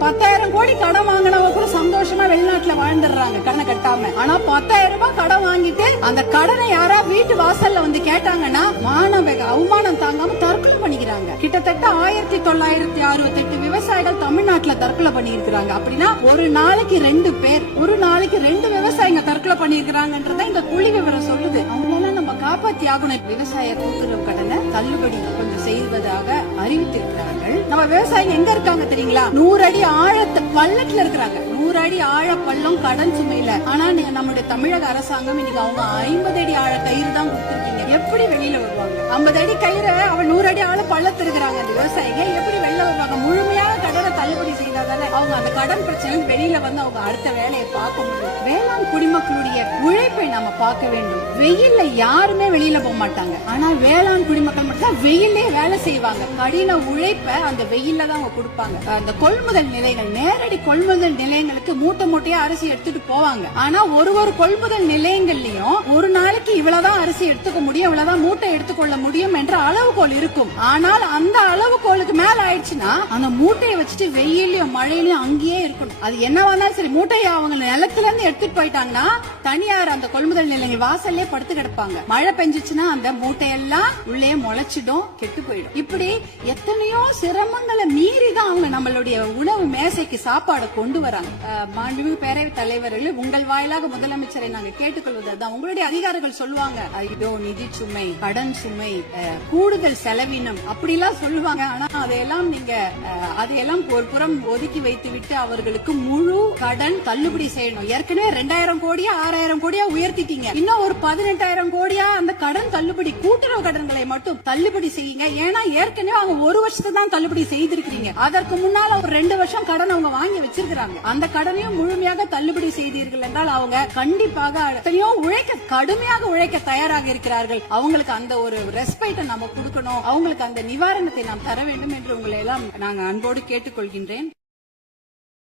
10,000 கோடி கடன் வாங்கினவங்க கூட சந்தோஷமா வெளிநாட்டுல வாழ்ந்துடுறாங்க கடனை கட்டாம. ஆனா 10,000 ரூபாய் கடன் வாங்கிட்டு அந்த கடனை யாரா வீட்டு வாசல்ல வந்து கேட்டாங்கன்னா அவமானம் தாங்காம தற்கொலை பண்ணிக்கிறாங்க. கிட்டத்தட்ட 1968 விவசாயிகள் தமிழ்நாட்டுல தற்கொலை பண்ணிருக்காங்க. அப்படின்னா ஒரு நாளைக்கு 2 பேர், ஒரு நாளைக்கு 2 விவசாயிங்க தற்கொலை பண்ணிருக்காங்கன்றத இந்த புள்ளி விவரம் சொல்லுது. அவங்களெல்லாம் நம்ம காப்பாத்தி ஆகணும். விவசாய கூட்டுறவு கடனை தள்ளுபடி கொஞ்சம் செய்வதாக அறிவித்திருக்கிறார்கள். நம்ம விவசாயிங்க எங்க இருக்காங்க தெரியுங்களா? 100 அடி ஆழத்து பள்ளத்துல இருக்கிறாங்க. 100 அடி ஆழ பள்ளம் கடன் சுமையில. ஆனா நம்முடைய தமிழக அரசாங்கம் இன்னைக்கு அவங்க 50 அடி ஆழ கயிறு தான் கொடுத்திருக்கீங்க. எப்படி வெளியில வருவாங்க? 50 அடி கயிறு அவன் 100 அடி ஆழ பள்ளத்து இருக்கிறாங்க. அந்த விவசாயிங்க எப்படி வெளில வருவாங்க? முழுமையாக கடனை தள்ளுபடி செய்தாதானே அவங்க அந்த கடன் பிரச்சனை வெளியில வந்து அவங்க அடுத்த வேலையை பார்க்க முடியும். வேளாண் குடிமக்களுடைய உழைப்பை நாம பார்க்க வேண்டும். வெயில்ல யாருமே வெளியில போக மாட்டாங்க. ஆனா வேளாண் குடிமக்கள் மட்டும் வெயிலே வேலை செய்வாங்க. கடின உழைப்ப அந்த வெயில்ல தான் அவங்க கொடுப்பாங்க. அந்த கொள்முதல் நிலையங்கள், நேரடி கொள்முதல் நிலையங்களுக்கு மூட்டை மூட்டையா அரிசி எடுத்துட்டு போவாங்க. ஆனா ஒரு கொள்முதல் நிலையங்கள்லயும் ஒரு நாளைக்கு இவ்வளவுதான் அரிசி எடுத்துக்க முடியும், இவ்வளவுதான் மூட்டை எடுத்துக்கொள்ள முடியும் என்ற அளவுகோல் இருக்கும். ஆனால் அந்த அளவுகோலுக்கு மேல ஆயிடுச்சுன்னா அந்த மூட்டையை வச்சுட்டு வெயிலையும் மழையிலயும் அங்கேயே இருக்கணும். அது என்னவானாலும் சரி, மூட்டையை அவங்க நிலத்துல இருந்து எடுத்துட்டு போயிட்டாங்கன்னா தனியார் அந்த கொள்முதல் நிலையங்கள் வாசல்லே படுத்து கிடப்பாங்க. மழை பெஞ்சிச்சுன்னா அந்த மூட்டையெல்லாம் உள்ளே முளைச்சிடும், கெட்டு போயிடும். இப்படி எத்தனையோ சிரமங்களை மீறி தான் அவங்க நம்மளுடைய உணவு மேசைக்கு சாப்பாடு கொண்டு வராங்க. மாண்புமிகு பேரவைத் தலைவர்கள், உங்கள் வாயிலாக முதலமைச்சரை நாங்க கேட்டுக்கொள்வதுதான், உங்களுடைய அதிகாரிகள் சொல்லுவாங்க, இதோ நிதி சுமை, கடன் சுமை, கூடுதல் செலவினம் அப்படிலாம் சொல்லுவாங்க. ஆனா அதையெல்லாம் நீங்க அதையெல்லாம் ஒரு புறம் ஒதுக்கி வைத்து விட்டு அவர்களுக்கு முழு கடன் தள்ளுபடி செய்யணும். ஏற்கனவே 2000 கோடியா 6000 கோடியா உயர்த்திட்டீங்க. இன்னும் ஒரு 18,000 கோடியா அந்த கடன் தள்ளுபடி, கூட்டுறவு கடன்களை மட்டும் தள்ளுபடி செய்யுங்க. ஏன்னா ஏற்கனவே அவங்க 1 வருஷத்தை தான் தள்ளுபடி செய்திருக்கீங்க. அதற்கு முன்னால ஒரு 2 வருஷம் கடன் அவங்க வாங்கி வச்சிருக்காங்க. அந்த கடனையும் முழுமையாக தள்ளுபடி செய்தீர்கள் என்றால் அவங்க கண்டிப்பாக எத்தனையோ கடுமையாக உழைக்க தயாராக இருக்கிறார்கள். அவங்களுக்கு அந்த ஒரு ரெஸ்பெக்ட் நம்ம கொடுக்கணும், அவங்களுக்கு அந்த நிவாரணத்தை நாம் தர வேண்டும் என்று உங்களை எல்லாம் நாங்க அன்போடு கேட்டுக்கொள்கின்றேன்.